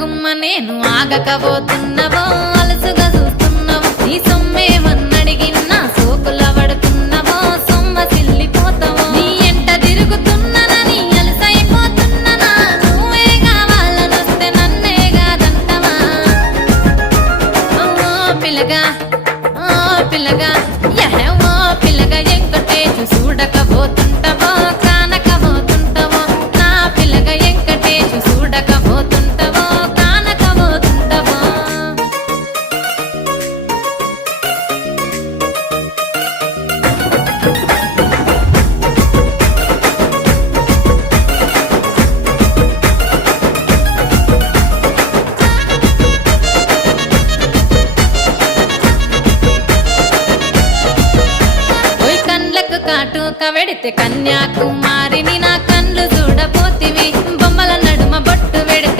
గుమ్మ నేను ఆగకపోతున్నవో అలసుగా చూస్తున్నవో నీ సొమ్మేమన్నడిగిన్నా సోకుల పడుతున్నవో సొమ్మ సిల్లిపోతావో నీ ఎంట తిరుగుతున్ననని అలసైపోతున్ననా నువ్వే కావాలనొస్తే నన్నే కాదంటవా ఓ పిల్లగా ఓ పిల్లగా యహో పిల్లగా ఎంకటేశు చూడకపోతుంటవో కానకపోతుంటవో నా పిల్లగా ఎంకటేశు చూడకపోతుంటవో కానకపోతుంటవో ఓయ్ కండ్లకు కాటుక వెడితే కన్యాకుమారి